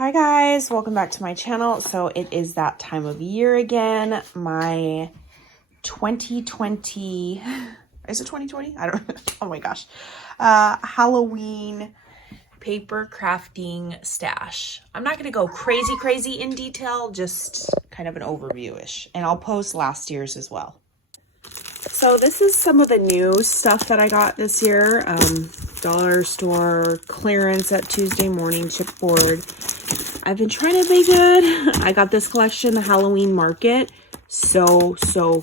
Hi guys, welcome back to my channel. So it is that time of year again. My 2020, is it 2020? I don't know. Oh my gosh. Halloween paper crafting stash. I'm not going to go crazy in detail, just kind of an overview-ish. And I'll post last year's as well. So this is some of the new stuff that I got this year. Dollar store clearance at Tuesday morning, chipboard. I've been trying to be good. I got this collection, the Halloween market. So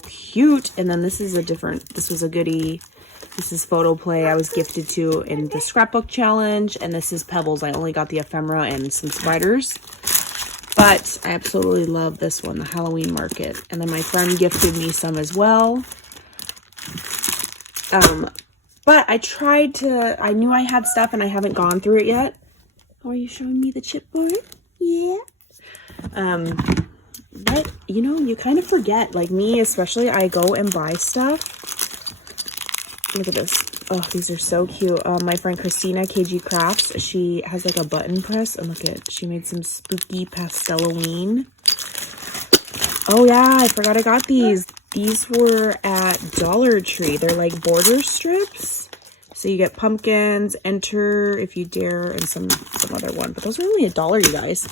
cute. And then this is this was a goodie. This is photo play I was gifted to in the scrapbook challenge. And this is pebbles. I only got the ephemera and some spiders. But I absolutely love this one, the Halloween market. And then my friend gifted me some as well. But I knew I had stuff and I haven't gone through it yet. Oh, are you showing me the chipboard? Yeah. But you know, you kind of forget, like me especially, I go and buy stuff. Look at this. Oh, these are so cute. My friend Christina, KG Crafts, she has like a button press, and look at, she made some spooky pastel-halloween. Oh yeah, I forgot I got these. These were at Dollar Tree. They're like border strips. So you get pumpkins, enter if you dare, and some other one. But those are only $1, you guys.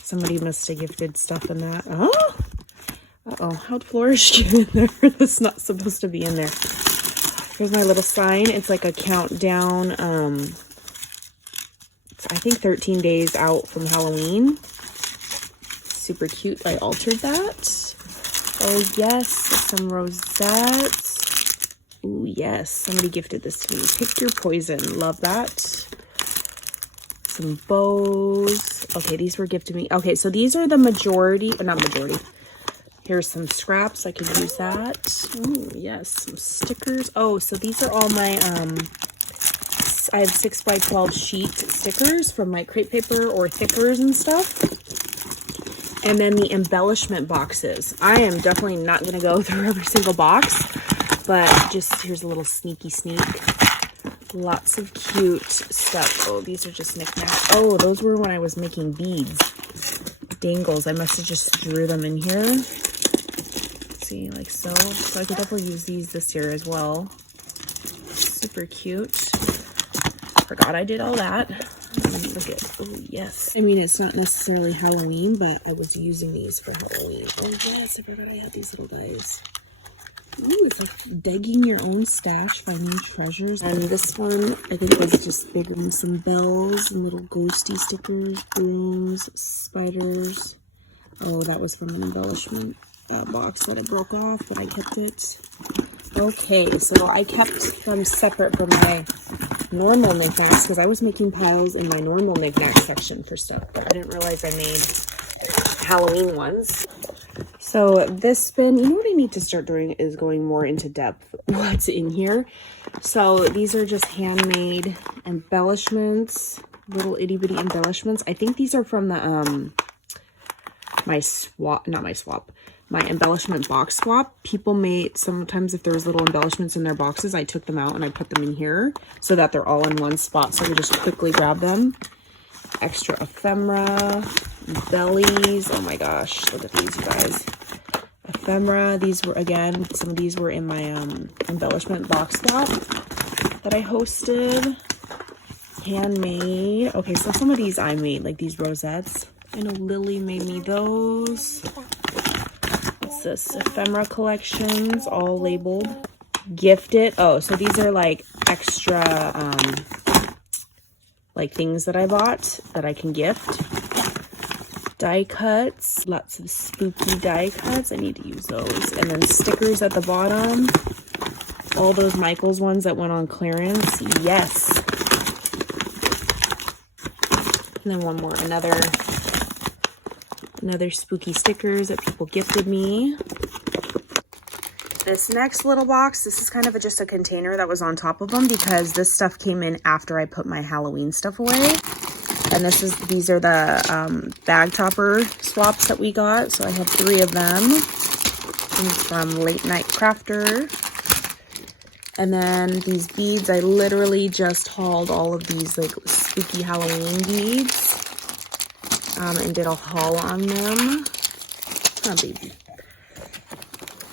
Somebody must have gifted stuff in that. Oh! Uh-oh, how'd Flourish get in there? That's not supposed to be in there. Here's my little sign. It's like a countdown. I think 13 days out from Halloween. Super cute. I altered that. Oh yes, some rosettes. Ooh yes, somebody gifted this to me. Pick your poison. Love that. Some bows. Okay, these were gifted to me. Okay, so these are the majority, or not majority. Here's some scraps. I could use that. Ooh yes, some stickers. Oh, so these are all my I have 6x12 sheet stickers from my crepe paper or thickers and stuff. And then the embellishment boxes. I am definitely not going to go through every single box, but just here's a little sneak. Lots of cute stuff. Oh, these are just knickknacks. Oh, those were when I was making beads. Dangles. I must have just threw them in here. Let's see, like so. So I could definitely use these this year as well. Super cute. Forgot I did all that. Look at, oh yes. I mean, it's not necessarily Halloween, but I was using these for Halloween. Oh yes, I forgot I had these little guys. Ooh, it's like digging your own stash, finding treasures. And this one, I think was just bigger with some bells and little ghosty stickers, brooms, spiders. Oh, that was from an embellishment box that I broke off, but I kept it. Okay, so I kept them separate from my normal knickknacks because I was making piles in my normal knickknack section for stuff, but I didn't realize I made Halloween ones. So this bin, you know what I need to start doing is going more into depth what's in here. So these are just handmade embellishments, little itty bitty embellishments. I think these are from the my embellishment box swap. People made, sometimes if there was little embellishments in their boxes, I took them out and I put them in here so that they're all in one spot, so I can just quickly grab them. Extra ephemera, bellies. Oh my gosh, look at these, you guys. Ephemera. These were, again, some of these were in my embellishment box swap that I hosted. Handmade. Okay, so some of these I made, like these rosettes. I know Lily made me those. What's this? Ephemera collections, all labeled. Gifted. Oh, so these are like extra like things that I bought that I can gift. Die cuts. Lots of spooky die cuts. I need to use those. And then stickers at the bottom. All those Michaels ones that went on clearance. Yes. And then one more. Another spooky stickers that people gifted me. This next little box, this is kind of just a container that was on top of them because this stuff came in after I put my Halloween stuff away. And these are the bag topper swaps that we got. So I have 3 of them from Late Night Crafter. And then these beads, I literally just hauled all of these like spooky Halloween beads. and did a haul on them. Oh, baby.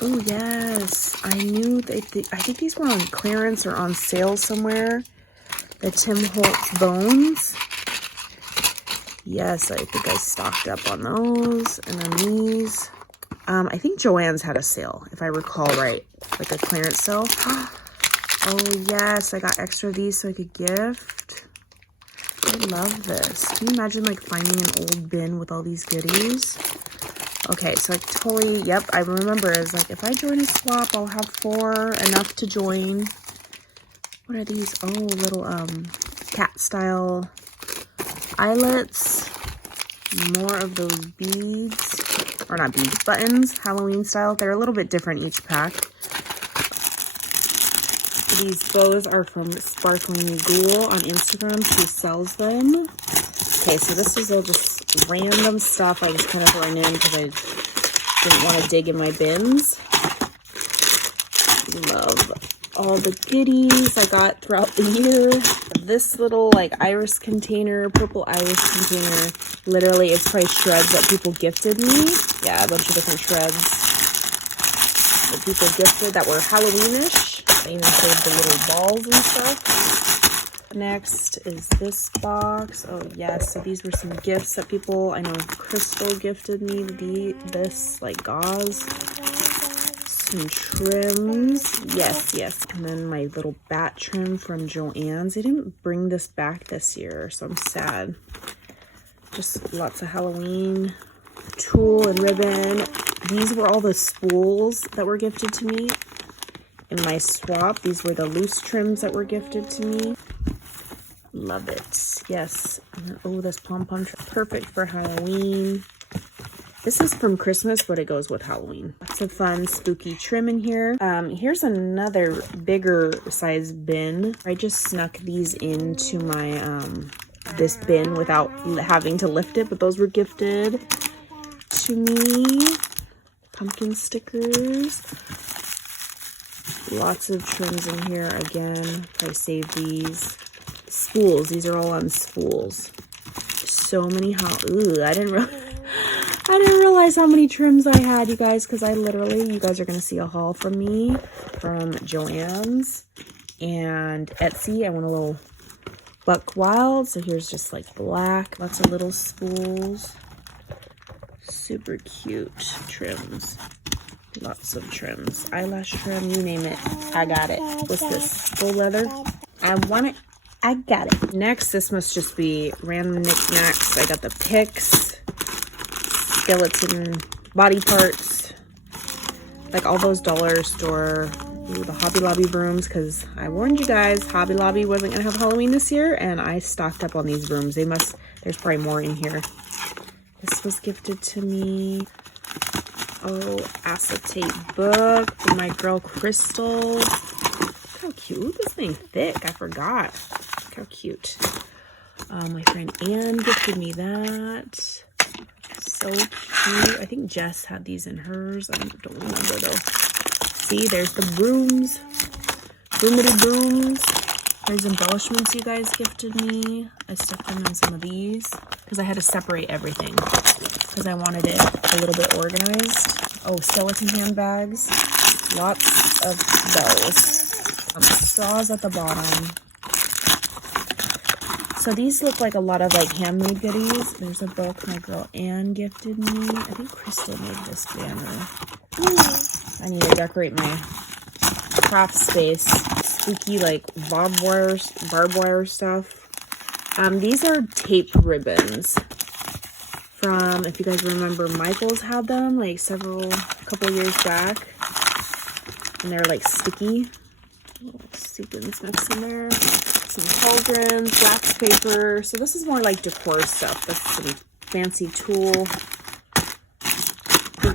Oh, yes. I knew I think these were on clearance or on sale somewhere. The Tim Holtz bones. Yes, I think I stocked up on those. And then these. I think Joann's had a sale, if I recall right. Like a clearance sale. Oh, yes. I got extra of these so I could gift. I love this. Can you imagine like finding an old bin with all these goodies? Okay, so I totally, yep, I remember it's like if I join a swap, I'll have 4, enough to join. What are these? Oh, little cat style eyelets. More of those beads, or not beads, buttons, Halloween style. They're a little bit different each pack. These bows are from Sparkling Ghoul on Instagram. She sells them. Okay, so this is all just random stuff I was kind of throwing in because I didn't want to dig in my bins. Love all the goodies I got throughout the year. This little like iris container, purple iris container. Literally, it's probably shreds that people gifted me. Yeah, a bunch of different shreds that people gifted that were Halloweenish. I even saved the little balls and stuff. Next is this box. Oh yes, so these were some gifts that people, I know Crystal gifted me this like gauze. Some trims. Yes. And then my little bat trim from Joann's. They didn't bring this back this year, so I'm sad. Just lots of Halloween tulle and ribbon. These were all the spools that were gifted to me. In my swap, these were the loose trims that were gifted to me. Love it. Yes. And then, oh, this pom-pom trim. Perfect for Halloween. This is from Christmas, but it goes with Halloween. Lots of fun, spooky trim in here. Here's another bigger size bin. I just snuck these into my, this bin without having to lift it, but those were gifted to me. Pumpkin stickers. Lots of trims in here again. I saved these. Spools. These are all on spools. So many ooh, I didn't realize how many trims I had, you guys, because you guys are going to see a haul from me from Joann's and Etsy. I went a little buck wild. So here's just like black. Lots of little spools. Super cute trims. Lots of trims. Eyelash trim, you name it. I got it. What's this? Full leather? I want it. I got it. Next, this must just be random knickknacks. I got the picks, skeleton body parts, like all those dollar store, the Hobby Lobby brooms, because I warned you guys, Hobby Lobby wasn't going to have Halloween this year, and I stocked up on these brooms. There's probably more in here. This was gifted to me. Oh, acetate book from my girl Crystal. Look how cute. Ooh, this thing thick. I forgot. Look how cute. My friend Anne gifted me that. So cute. I think Jess had these in hers. I don't remember though. See, there's the brooms. Broomity brooms. There's embellishments you guys gifted me. I stuck them in some of these because I had to separate everything because I wanted it a little bit organized. Oh, skeleton handbags. Lots of those. Straws at the bottom. So these look like a lot of like handmade goodies. There's a book my girl Anne gifted me. I think Crystal made this banner. I need to decorate my craft space. Spooky like barbed wire stuff. These are tape ribbons from, if you guys remember, Michael's had them like couple years back, and they're like sticky. Little sequins next in there. Some cauldrons, wax paper. So this is more like decor stuff. That's some fancy tulle.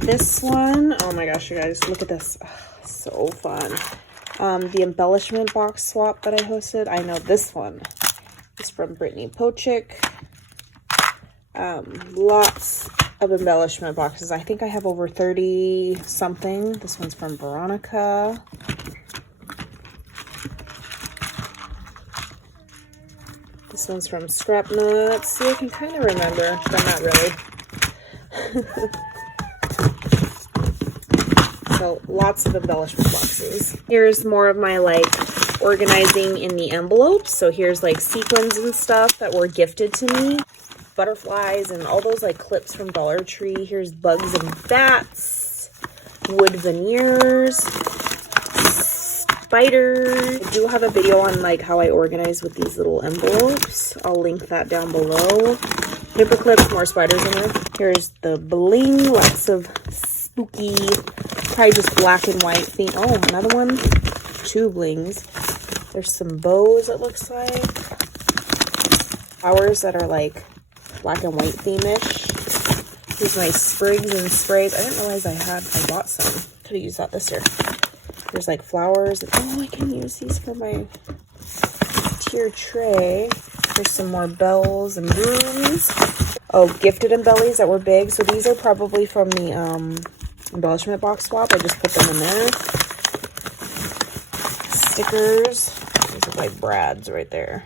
This one, oh my gosh, you guys, look at this. Oh, so fun. The embellishment box swap that I hosted. I know this one is from Brittany Pochik. Lots of embellishment boxes. I think I have over 30 something. This one's from Veronica. This This one's from Scrap Nuts. See, I can kind of remember, but not really. So lots of embellishment boxes. Here's more of my like organizing in the envelopes. So here's like sequins and stuff that were gifted to me. Butterflies and all those like clips from Dollar Tree. Here's bugs and bats. Wood veneers. Spiders. I do have a video on like how I organize with these little envelopes. I'll link that down below. Paper clips, more spiders in there. Here's the bling. Lots of spooky, probably just black and white theme. Oh, another one. 2 blings. There's some bows, it looks like. Flowers that are like black and white theme-ish. Here's my sprigs and sprays. I didn't realize I bought some. Could have used that this year. There's like flowers. Oh, I can use these for my tier tray. There's some more bells and brooms. Oh, gifted embellies that were big. So these are probably from the embellishment box swap. I just put them in there. Stickers. These are like Brad's right there.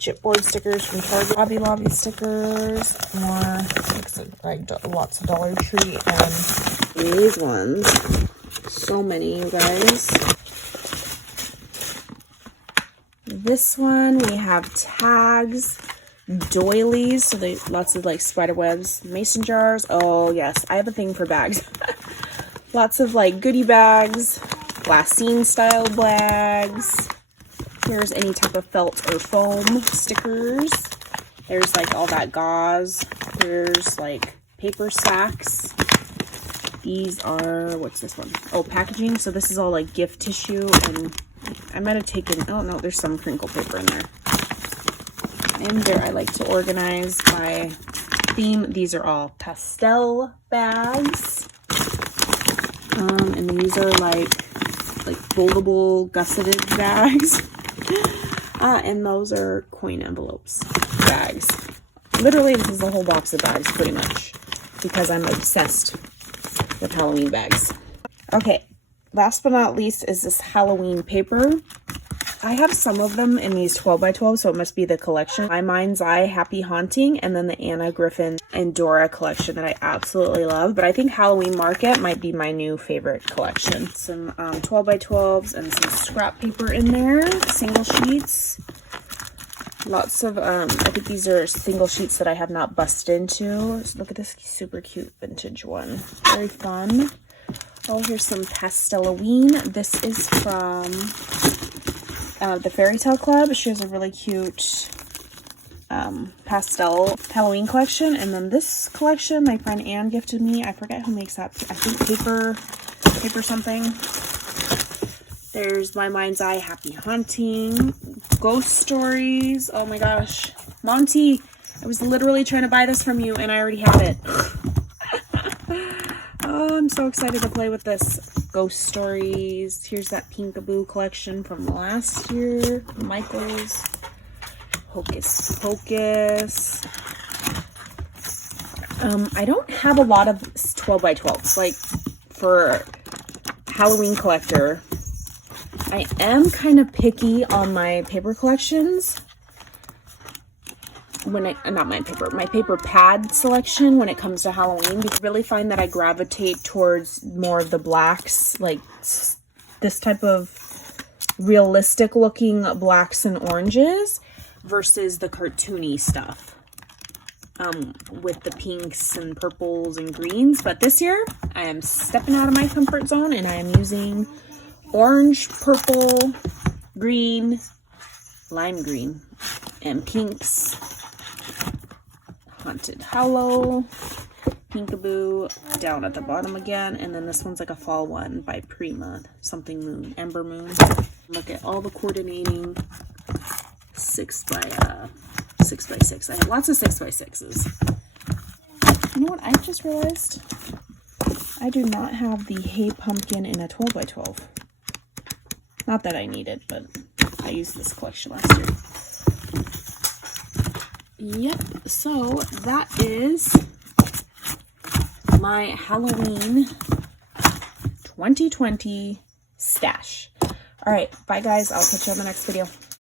Chipboard stickers from Target. Hobby Lobby stickers. More. Looks like lots of Dollar Tree. And these ones. So many, you guys. This one, we have tags. Doilies, so they lots of like spider webs, mason jars. Oh yes, I have a thing for bags. Lots of like goodie bags, glassine style bags. Here's any type of felt or foam stickers. There's like all that gauze. Here's like paper sacks. These are, what's this one? Oh, packaging. So this is all like gift tissue, and I might have taken, oh no, there's some crinkle paper in there. In there, I like to organize my theme. These are all pastel bags. And these are like foldable gusseted bags. And those are coin envelopes bags. Literally, this is a whole box of bags pretty much because I'm obsessed with Halloween bags. Okay, last but not least is this Halloween paper. I have some of them in these 12 by 12, so it must be the collection. My Mind's Eye Happy Haunting, and then the Anna Griffin and Dora collection that I absolutely love. But I think Halloween Market might be my new favorite collection. Some 12 by 12s and some scrap paper in there, single sheets. Lots of, I think these are single sheets that I have not bust into. So look at this super cute vintage one. Very fun. Oh, here's some Pasteloween. This is from the Fairy Tale Club. She has a really cute pastel Halloween collection. And then this collection, my friend Anne gifted me. I forget who makes that. I think paper something. There's My Mind's Eye Happy Haunting. Ghost Stories. Oh my gosh. Monty, I was literally trying to buy this from you and I already have it. Oh, I'm so excited to play with this. Ghost Stories. Here's that Pinkaboo collection from last year. Michael's. Hocus Pocus. I don't have a lot of 12 by 12s. Like, for Halloween collector, I am kind of picky on my paper collections. My paper pad selection when it comes to Halloween. I really find that I gravitate towards more of the blacks, like this type of realistic looking blacks and oranges versus the cartoony stuff with the pinks and purples and greens. But this year I am stepping out of my comfort zone and I am using orange, purple, green, lime green, and pinks. Haunted Hollow, Pinkaboo, down at the bottom again, and then this one's like a fall one by Prima, something moon, Ember Moon. Look at all the coordinating 6 by 6. I have lots of 6 by 6s. You know what I just realized? I do not have the Hey Pumpkin in a 12 by 12. Not that I need it, but I used this collection last year. Yep, so that is my Halloween 2020 stash. All right, bye guys. I'll catch you on the next video.